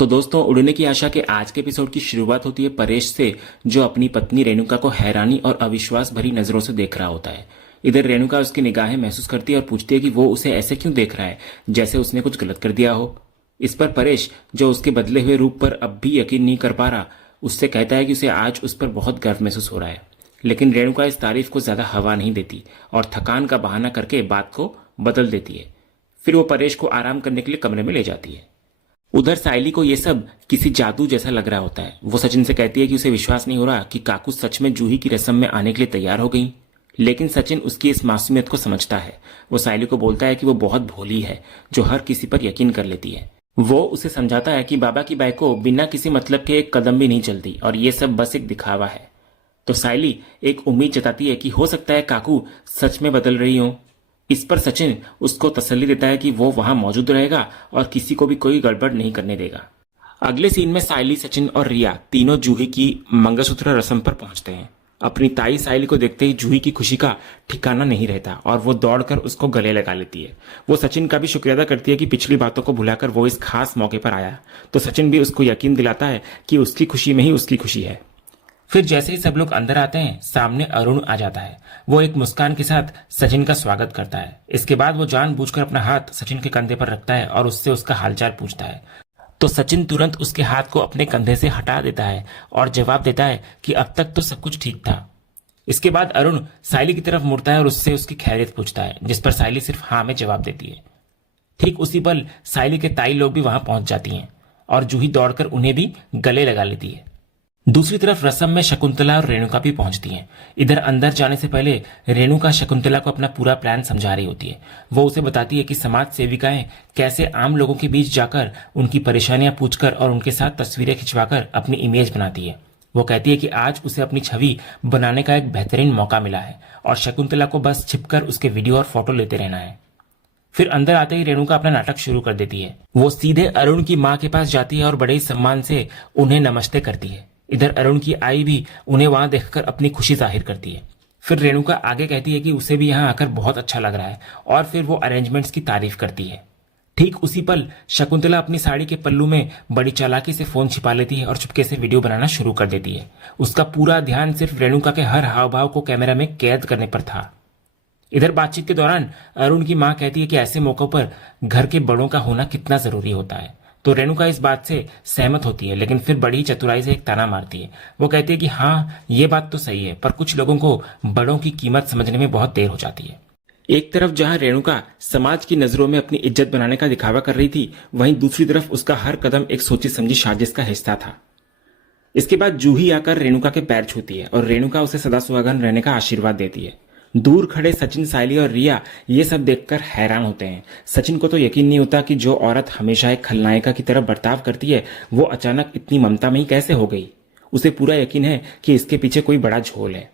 तो दोस्तों, उड़ने की आशा के आज के एपिसोड की शुरुआत होती है परेश से, जो अपनी पत्नी रेणुका को हैरानी और अविश्वास भरी नजरों से देख रहा होता है। इधर रेणुका उसकी निगाहें महसूस करती है और पूछती है कि वो उसे ऐसे क्यों देख रहा है, जैसे उसने कुछ गलत कर दिया हो। इस पर परेश, जो उसके बदले हुए रूप पर अब भी यकीन नहीं कर पा रहा, उससे कहता है कि उसे आज उस पर बहुत गर्व महसूस हो रहा है। लेकिन रेणुका इस तारीफ को ज्यादा हवा नहीं देती और थकान का बहाना करके बात को बदल देती है। फिर वो परेश को आराम करने के लिए कमरे में ले जाती है। उधर सायली को यह सब किसी जादू जैसा लग रहा होता है। वो सचिन से कहती है कि उसे विश्वास नहीं हो रहा कि काकू सच में जूही की रस्म में आने के लिए तैयार हो गई। लेकिन सचिन उसकी इस मासूमियत को समझता है। वो सायली को बोलता है कि वो बहुत भोली है, जो हर किसी पर यकीन कर लेती है। वो उसे समझाता है कि बाबा की बाई को बिना किसी मतलब के एक कदम भी नहीं चलती और ये सब बस एक दिखावा है। तो सायली एक उम्मीद जताती है कि हो सकता है काकू सच में बदल रही हो। इस पर सचिन उसको तसल्ली देता है कि वो वहां मौजूद रहेगा और किसी को भी कोई गड़बड़ नहीं करने देगा। अगले सीन में सायली, सचिन और रिया तीनों जूही की मंगलसूत्र रस्म पर पहुंचते हैं। अपनी ताई सायली को देखते ही जूही की खुशी का ठिकाना नहीं रहता और वो दौड़कर उसको गले लगा लेती है। वो सचिन का भी शुक्रिया अदा करती है कि पिछली बातों को भुलाकर वो इस खास मौके पर आया। तो सचिन भी उसको यकीन दिलाता है कि उसकी खुशी में ही उसकी खुशी है। फिर जैसे ही सब लोग अंदर आते हैं, सामने अरुण आ जाता है। वो एक मुस्कान के साथ सचिन का स्वागत करता है। इसके बाद वो जानबूझकर अपना हाथ सचिन के कंधे पर रखता है और उससे उसका हालचाल पूछता है। तो सचिन तुरंत उसके हाथ को अपने कंधे से हटा देता है और जवाब देता है कि अब तक तो सब कुछ ठीक था। इसके बाद अरुण सायली की तरफ मुड़ता है और उससे उसकी खैरियत पूछता है, जिस पर सायली सिर्फ हाँ में जवाब देती है। ठीक उसी पल सायली के ताई लोग भी वहां पहुंच जाती हैं और जूही दौड़कर उन्हें भी गले लगा लेती है। दूसरी तरफ रसम में शकुंतला और रेणुका भी पहुंचती हैं। इधर अंदर जाने से पहले रेणुका शकुंतला को अपना पूरा प्लान समझा रही होती है। वो उसे बताती है कि समाज सेविकाएं कैसे आम लोगों के बीच जाकर उनकी परेशानियां पूछकर और उनके साथ तस्वीरें खिंचवाकर अपनी इमेज बनाती है। वो कहती है कि आज उसे अपनी छवि बनाने का एक बेहतरीन मौका मिला है और शकुंतला को बस छिपकर उसके वीडियो और फोटो लेते रहना है। फिर अंदर आते ही रेणुका अपना नाटक शुरू कर देती है। वो सीधे अरुण की माँ के पास जाती है और बड़े ही सम्मान से उन्हें नमस्ते करती है। इधर अरुण की आई भी उन्हें वहां देखकर अपनी खुशी जाहिर करती है। फिर रेणुका आगे कहती है कि उसे भी यहां आकर बहुत अच्छा लग रहा है और फिर वो अरेंजमेंट्स की तारीफ करती है। ठीक उसी पल शकुंतला अपनी साड़ी के पल्लू में बड़ी चालाकी से फोन छिपा लेती है और चुपके से वीडियो बनाना शुरू कर देती है। उसका पूरा ध्यान सिर्फ रेणुका के हर हाव भाव को कैमरा में कैद करने पर था। इधर बातचीत के दौरान अरुण की मां कहती है कि ऐसे मौकों पर घर के बड़ों का होना कितना जरूरी होता है। तो रेणुका इस बात से सहमत होती है, लेकिन फिर बड़ी चतुराई से एक ताना मारती है। वो कहती है कि हाँ, ये बात तो सही है, पर कुछ लोगों को बड़ों की कीमत समझने में बहुत देर हो जाती है। एक तरफ जहां रेणुका समाज की नजरों में अपनी इज्जत बनाने का दिखावा कर रही थी, वहीं दूसरी तरफ उसका हर कदम एक सोची समझी साजिश का हिस्सा था। इसके बाद जूही आकर रेणुका के पैर छूती है और रेणुका उसे सदा सुहागन रहने का आशीर्वाद देती है। दूर खड़े सचिन, सायली और रिया ये सब देखकर हैरान होते हैं। सचिन को तो यकीन नहीं होता कि जो औरत हमेशा एक खलनायिका की तरह बर्ताव करती है, वो अचानक इतनी ममता में ही कैसे हो गई। उसे पूरा यकीन है कि इसके पीछे कोई बड़ा झोल है।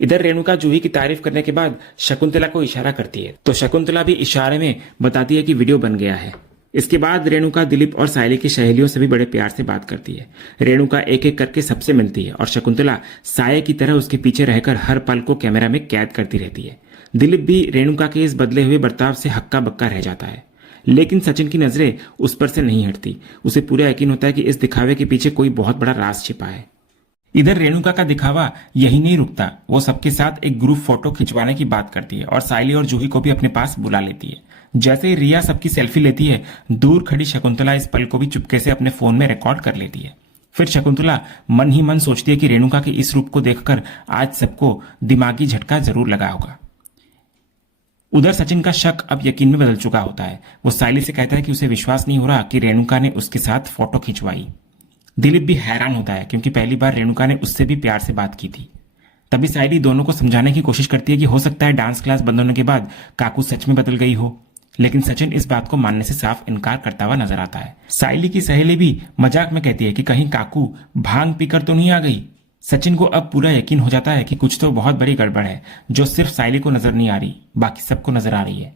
इधर रेणुका जूही की तारीफ करने के बाद शकुंतला को इशारा करती है, तो शकुंतला भी इशारे में बताती है कि वीडियो बन गया है। इसके बाद रेणुका दिलीप और सायली की सहेलियों से भी बड़े प्यार से बात करती है। रेणुका एक एक करके सबसे मिलती है और शकुंतला साये की तरह उसके पीछे रहकर हर पल को कैमरा में कैद करती रहती है। दिलीप भी रेणुका के इस बदले हुए बर्ताव से हक्का बक्का रह जाता है, लेकिन सचिन की नजरें उस पर से नहीं हटती। उसे पूरा यकीन होता है कि इस दिखावे के पीछे कोई बहुत बड़ा राज छिपा है। इधर रेणुका का दिखावा यही नहीं रुकता। वो सबके साथ एक ग्रुप फोटो खिंचवाने की बात करती है और सायली और जूही को भी अपने पास बुला लेती है। जैसे ही रिया सबकी सेल्फी लेती है, दूर खड़ी शकुंतला इस पल को भी चुपके से अपने फोन में रिकॉर्ड कर लेती है। फिर शकुंतला मन ही मन सोचती है कि रेणुका के इस रूप को देखकर आज सबको दिमागी झटका जरूर लगा होगा। उधर सचिन का शक अब यकीन में बदल चुका होता है। वो सायली से कहता है कि उसे विश्वास नहीं हो रहा कि रेणुका ने उसके साथ फोटो खिंचवाई। दिलीप भी हैरान होता है, क्योंकि पहली बार रेणुका ने उससे भी प्यार से बात की थी। तभी सायली दोनों को समझाने की कोशिश करती है कि हो सकता है डांस क्लास बंद होने के बाद काकू सच में बदल गई हो, लेकिन सचिन इस बात को मानने से साफ इनकार करता हुआ नजर आता है। सायली की सहेली भी मजाक में कहती है कि कहीं काकू भांग पीकर तो नहीं आ गई। सचिन को अब पूरा यकीन हो जाता है कि कुछ तो बहुत बड़ी गड़बड़ है, जो सिर्फ सायली को नजर नहीं आ रही, बाकी सबको नजर आ रही है।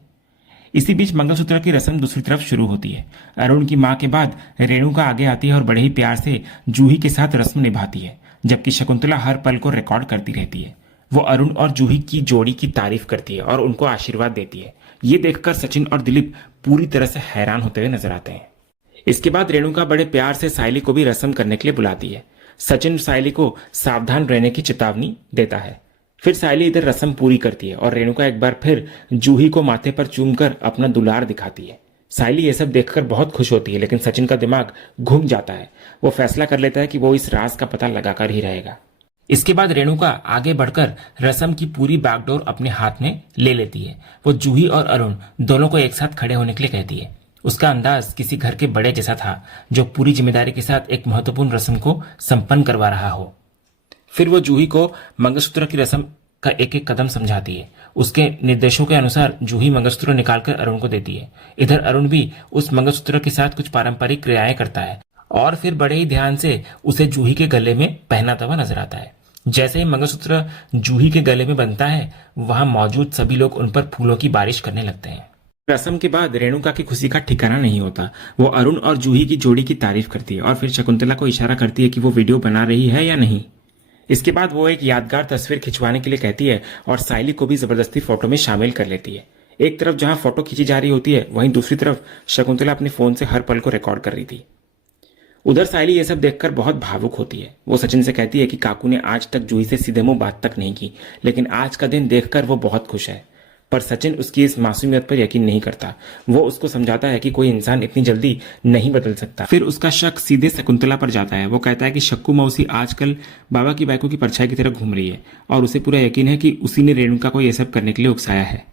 इसी बीच मंगलसूत्र की रस्म दूसरी तरफ शुरू होती है। अरुण की मां के बाद रेणुका आगे आती है और बड़े ही प्यार से जूही के साथ रस्म निभाती है, जबकि शकुंतला हर पल को रिकॉर्ड करती रहती है। वो अरुण और जूही की जोड़ी की तारीफ करती है और उनको आशीर्वाद देती है। ये देखकर सचिन और दिलीप पूरी तरह से हैरान होते हुए नजर आते हैं। इसके बाद रेणुका बड़े प्यार से सायली को भी रस्म करने के लिए बुलाती है। सचिन सायली को सावधान रहने की चेतावनी देता है। फिर सायली इधर रस्म पूरी करती है और रेणुका एक बार फिर जूही को माथे पर चूमकर अपना दुलार दिखाती है। सायली ये सब देखकर बहुत खुश होती है, लेकिन सचिन का दिमाग घूम जाता है। वो फैसला कर लेता है कि वो इस राज का पता लगाकर ही रहेगा। इसके बाद रेणुका आगे बढ़कर रस्म की पूरी बागडोर अपने हाथ में ले लेती है। वो जूही और अरुण दोनों को एक साथ खड़े होने के लिए कहती है। उसका अंदाज किसी घर के बड़े जैसा था जो पूरी जिम्मेदारी के साथ एक महत्वपूर्ण रस्म को संपन्न करवा रहा हो। फिर वो जूही को मंगलसूत्र की रस्म का एक एक कदम समझाती है। उसके निर्देशों के अनुसार जूही मंगलसूत्र निकालकर अरुण को देती है। इधर अरुण भी उस मंगलसूत्र के साथ कुछ पारंपरिक क्रियाएं करता है और फिर बड़े ही ध्यान से उसे जूही के गले में पहनाता हुआ नजर आता है। जैसे ही मंगलसूत्र जूही के गले में बनता है, वहां मौजूद सभी लोग उन पर फूलों की बारिश करने लगते हैं। रस्म के बाद रेणुका की खुशी का ठिकाना नहीं होता। वो अरुण और जूही की जोड़ी की तारीफ करती है और फिर शकुंतला को इशारा करती है कि वो वीडियो बना रही है या नहीं। इसके बाद वो एक यादगार तस्वीर खिंचवाने के लिए कहती है और सायली को भी जबरदस्ती फोटो में शामिल कर लेती है। एक तरफ जहां फोटो खींची जा रही होती है, वहीं दूसरी तरफ शकुंतला अपने फोन से हर पल को रिकॉर्ड कर रही थी। उधर सायली ये सब देखकर बहुत भावुक होती है। वो सचिन से कहती है कि काकू ने आज तक जूही से सीधे मुंह बात तक नहीं की, लेकिन आज का दिन देखकर वो बहुत खुश है। पर सचिन उसकी इस मासूमियत पर यकीन नहीं करता। वो उसको समझाता है कि कोई इंसान इतनी जल्दी नहीं बदल सकता। फिर उसका शक सीधे शकुंतला पर जाता है। वो कहता है कि शक्कू मौसी आजकल बाबा की बाइकों की परछाई की तरह घूम रही है और उसे पूरा यकीन है कि उसी ने रेणुका को यह सब करने के लिए उकसाया है।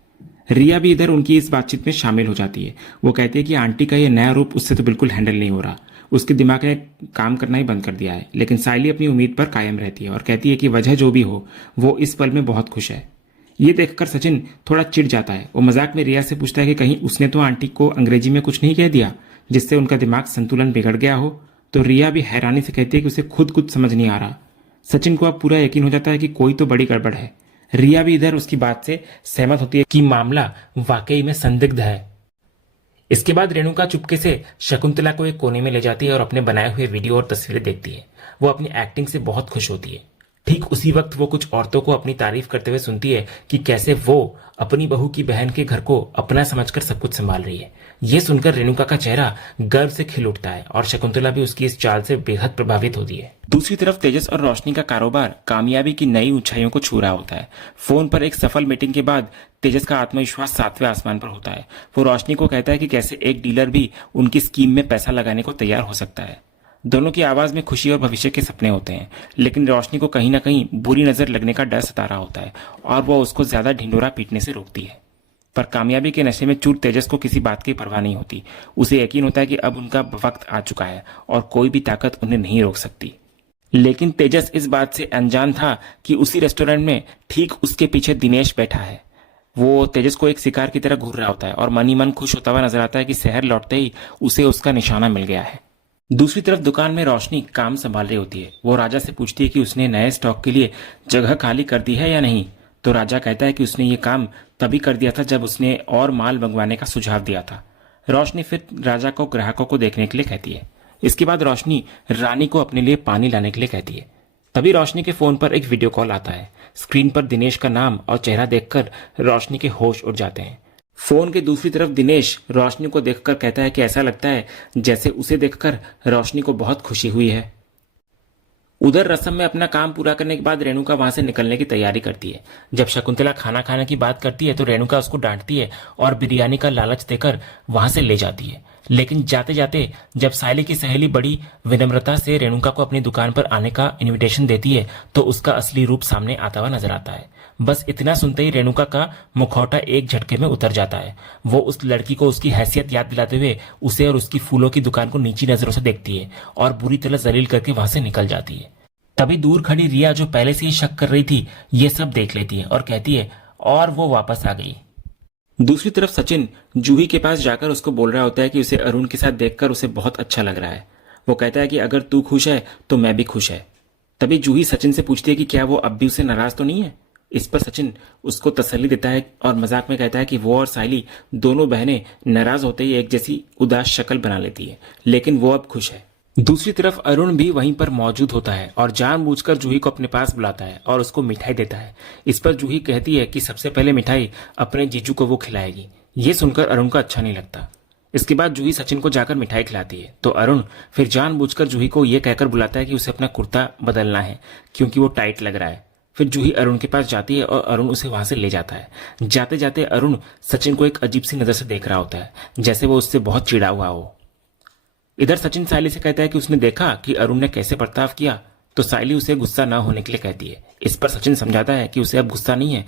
रिया भी इधर उनकी इस बातचीत में शामिल हो जाती है। वो कहती है कि आंटी का यह नया रूप उससे तो बिल्कुल हैंडल नहीं हो रहा। उसके दिमाग ने काम करना ही बंद कर दिया है। लेकिन सायली अपनी उम्मीद पर कायम रहती है और कहती है कि वजह जो भी हो, वो इस पल में बहुत खुश है। ये देखकर सचिन थोड़ा चिढ़ जाता है। वो मजाक में रिया से पूछता है कि कहीं उसने तो आंटी को अंग्रेजी में कुछ नहीं कह दिया जिससे उनका दिमाग संतुलन बिगड़ गया हो। तो रिया भी हैरानी से कहती है कि उसे खुद कुछ समझ नहीं आ रहा। सचिन को अब पूरा यकीन हो जाता है कि कोई तो बड़ी गड़बड़ है। रिया भी इधर उसकी बात से सहमत होती है कि मामला वाकई में संदिग्ध है। इसके बाद रेणुका चुपके से शकुंतला को एक कोने में ले जाती है और अपने बनाए हुए वीडियो और तस्वीरें देखती है। वो अपनी एक्टिंग से बहुत खुश होती है। ठीक उसी वक्त वो कुछ औरतों को अपनी तारीफ करते हुए सुनती है कि कैसे वो अपनी बहू की बहन के घर को अपना समझकर सब कुछ संभाल रही है। ये सुनकर रेणुका का चेहरा गर्व से खिल उठता है और शकुंतला भी उसकी इस चाल से बेहद प्रभावित होती है। दूसरी तरफ तेजस और रोशनी का कारोबार कामयाबी की नई ऊंचाइयों को छू रहा होता है। फोन पर एक सफल मीटिंग के बाद तेजस का आत्मविश्वास 7वें आसमान पर होता है। वो रोशनी को कहता है कि कैसे एक डीलर भी उनकी स्कीम में पैसा लगाने को तैयार हो सकता है। दोनों की आवाज में खुशी और भविष्य के सपने होते हैं, लेकिन रोशनी को कहीं ना कहीं बुरी नजर लगने का डर सता रहा होता है और वो उसको ज्यादा ढिंडोरा पीटने से रोकती है। पर कामयाबी के नशे में चूर तेजस को किसी बात की परवाह नहीं होती। उसे यकीन होता है कि अब उनका वक्त आ चुका है और कोई भी ताकत उन्हें नहीं रोक सकती। लेकिन तेजस इस बात से अनजान था कि उसी रेस्टोरेंट में ठीक उसके पीछे दिनेश बैठा है। वो तेजस को एक शिकार की तरह घूर रहा होता है और मन ही मन खुश होता हुआ नजर आता है कि शहर लौटते ही उसे उसका निशाना मिल गया है। दूसरी तरफ दुकान में रोशनी काम संभाल रही होती है। वो राजा से पूछती है कि उसने नए स्टॉक के लिए जगह खाली कर दी है या नहीं। तो राजा कहता है कि उसने ये काम तभी कर दिया था जब उसने और माल मंगवाने का सुझाव दिया था। रोशनी फिर राजा को ग्राहकों को देखने के लिए कहती है। इसके बाद रोशनी रानी को अपने लिए पानी लाने के लिए कहती है। तभी रोशनी के फोन पर एक वीडियो कॉल आता है। स्क्रीन पर दिनेश का नाम और चेहरा देखकर रोशनी के होश उड़ जाते हैं। फोन के दूसरी तरफ दिनेश रोशनी को देखकर कहता है कि ऐसा लगता है जैसे उसे देखकर रोशनी को बहुत खुशी हुई है। उधर रसम में अपना काम पूरा करने के बाद रेणुका वहां से निकलने की तैयारी करती है। जब शकुंतला खाना खाने की बात करती है तो रेणुका उसको डांटती है और बिरयानी का लालच देकर वहां से ले जाती है। लेकिन जाते जाते जब सायली की सहेली बड़ी विनम्रता से रेणुका को अपनी दुकान पर आने का इनविटेशन देती है तो उसका असली रूप सामने आता हुआ नजर आता है। बस इतना सुनते ही रेणुका का मुखौटा एक झटके में उतर जाता है। वो उस लड़की को उसकी हैसियत याद दिलाते हुए उसे और उसकी फूलों की दुकान को नीची नजरों से देखती है और बुरी तरह जलील करके वहां से निकल जाती है। तभी दूर खड़ी रिया, जो पहले से ही शक कर रही थी, ये सब देख लेती है और कहती है और वो वापस आ गई। दूसरी तरफ सचिन जूही के पास जाकर उसको बोल रहा होता है कि उसे अरुण के साथ देखकर उसे बहुत अच्छा लग रहा है। वो कहता है कि अगर तू खुश है तो मैं भी खुश है। तभी जूही सचिन से पूछती है कि क्या वो अब भी उससे नाराज तो नहीं है। इस पर सचिन उसको तसल्ली देता है और मजाक में कहता है कि वो और सायली दोनों बहनें नाराज होते ही एक जैसी उदास शक्ल बना लेती है, लेकिन वो अब खुश है। दूसरी तरफ अरुण भी वहीं पर मौजूद होता है और जानबूझकर जूही को अपने पास बुलाता है और उसको मिठाई देता है। इस पर जूही कहती है कि सबसे पहले मिठाई अपने जीजू को वो खिलाएगी। ये सुनकर अरुण को अच्छा नहीं लगता। इसके बाद जूही सचिन को जाकर मिठाई खिलाती है तो अरुण फिर जानबूझकर जूही को यह कहकर बुलाता है कि उसे अपना कुर्ता बदलना है क्योंकि वो टाइट लग रहा है। फिर जूही अरुण के पास जाती है और अरुण उसे वहां से ले जाता है। जाते जाते अरुण सचिन को एक अजीब सी नजर से देख रहा होता है, जैसे वो उससे बहुत चिढ़ा हुआ हो। इधर सचिन सायली से कहता है कि उसने देखा कि अरुण ने कैसे बर्ताव किया, तो सायली उसे गुस्सा ना होने के लिए कहती है। इस पर सचिन समझाता है कि उसे अब गुस्सा नहीं है,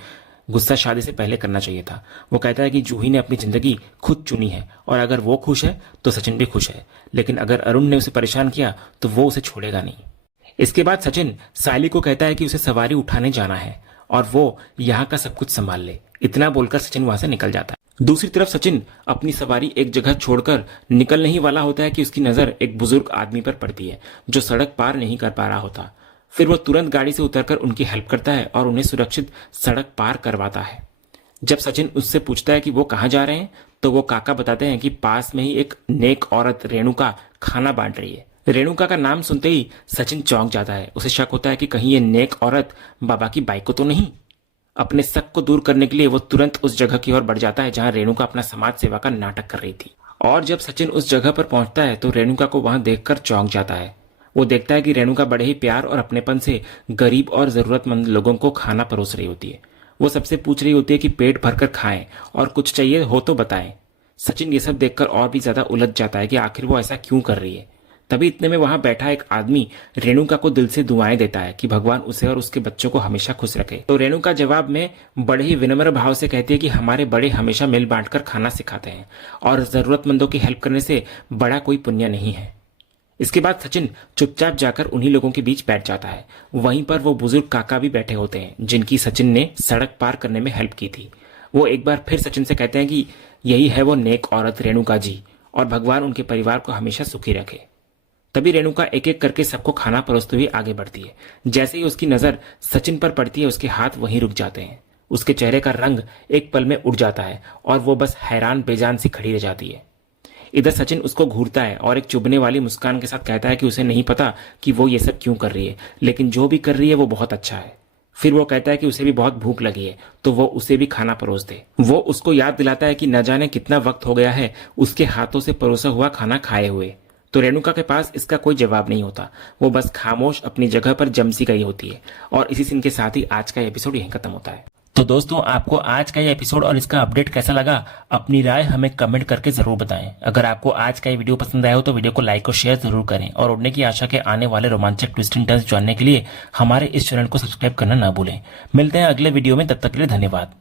गुस्सा शादी से पहले करना चाहिए था। वो कहता है कि जूही ने अपनी जिंदगी खुद चुनी है और अगर वो खुश है तो सचिन भी खुश है, लेकिन अगर अरुण ने उसे परेशान किया तो वो उसे छोड़ेगा नहीं। इसके बाद सचिन सायली को कहता है कि उसे सवारी उठाने जाना है और वो यहाँ का सब कुछ संभाल ले। इतना बोलकर सचिन वहां से निकल जाता है। दूसरी तरफ सचिन अपनी सवारी एक जगह छोड़कर निकलने ही वाला होता है कि उसकी नजर एक बुजुर्ग आदमी पर पड़ती है जो सड़क पार नहीं कर पा रहा होता। फिर वो तुरंत गाड़ी से उतरकर उनकी हेल्प करता है और उन्हें सुरक्षित सड़क पार करवाता है। जब सचिन उससे पूछता है कि वो कहाँ जा रहे हैं तो वो काका बताते हैं कि पास में ही एक नेक औरत रेणुका खाना बांट रही है। रेणुका का नाम सुनते ही सचिन चौंक जाता है। उसे शक होता है कि कहीं ये नेक औरत बाबा की बाइको तो नहीं। अपने शक को दूर करने के लिए वो तुरंत उस जगह की ओर बढ़ जाता है जहां रेणुका अपना समाज सेवा का नाटक कर रही थी। और जब सचिन उस जगह पर पहुंचता है तो रेणुका को वहां देखकर चौंक जाता है। वो देखता है कि रेणुका बड़े ही प्यार और अपनेपन से गरीब और जरूरतमंद लोगों को खाना परोस रही होती है। वो सबसे पूछ रही होती है कि पेट भरकर खाएं और कुछ चाहिए हो तो बताएं। सचिन ये सब देखकर और भी ज्यादा उलझ जाता है कि आखिर वो ऐसा क्यों कर रही है। तभी इतने में वहां बैठा एक आदमी रेणुका को दिल से दुआएं देता है कि भगवान उसे और उसके बच्चों को हमेशा खुश रखे। तो रेणुका जवाब में बड़े ही विनम्र भाव से कहती है कि हमारे बड़े हमेशा मिल बांटकर खाना सिखाते हैं और जरूरतमंदों की हेल्प करने से बड़ा कोई पुण्य नहीं है। इसके बाद सचिन चुपचाप जाकर उन्हीं लोगों के बीच बैठ जाता है। वहीं पर वो बुजुर्ग काका भी बैठे होते हैं जिनकी सचिन ने सड़क पार करने में हेल्प की थी। वो एक बार फिर सचिन से कहते हैं कि यही है वो नेक औरत रेणुका जी और भगवान उनके परिवार को हमेशा सुखी रखे। तभी रेणुका एक एक करके सबको खाना परोसते हुए आगे बढ़ती है। जैसे ही उसकी नजर सचिन पर पड़ती है उसके हाथ वहीं रुक जाते हैं। उसके चेहरे का रंग एक पल में उड़ जाता है और वो बस हैरान बेजान सी खड़ी रह जाती है। इधर सचिन उसको घूरता है और एक चुभने वाली मुस्कान के साथ कहता है कि उसे नहीं पता कि वो ये सब क्यों कर रही है, लेकिन जो भी कर रही है वो बहुत अच्छा है। फिर वो कहता है कि उसे भी बहुत भूख लगी है तो वो उसे भी खाना परोस दे। वो उसको याद दिलाता है कि न जाने कितना वक्त हो गया है उसके हाथों से परोसा हुआ खाना खाए हुए। तो रेणुका के पास इसका कोई जवाब नहीं होता। वो बस खामोश अपनी जगह पर जम सी गई होती है। और इसी सीन के साथ ही आज का एपिसोड यहीं खत्म होता है। तो दोस्तों, आपको आज का ये एपिसोड और इसका अपडेट कैसा लगा, अपनी राय हमें कमेंट करके जरूर बताएं। अगर आपको आज का ये वीडियो पसंद आया हो तो वीडियो को लाइक और शेयर जरूर करें और उड़ने की आशा के आने वाले रोमांचक ट्विस्ट एंड टर्न्स जानने के लिए हमारे इस चैनल को सब्सक्राइब करना ना भूलें। मिलते हैं अगले वीडियो में, तब तक के लिए धन्यवाद।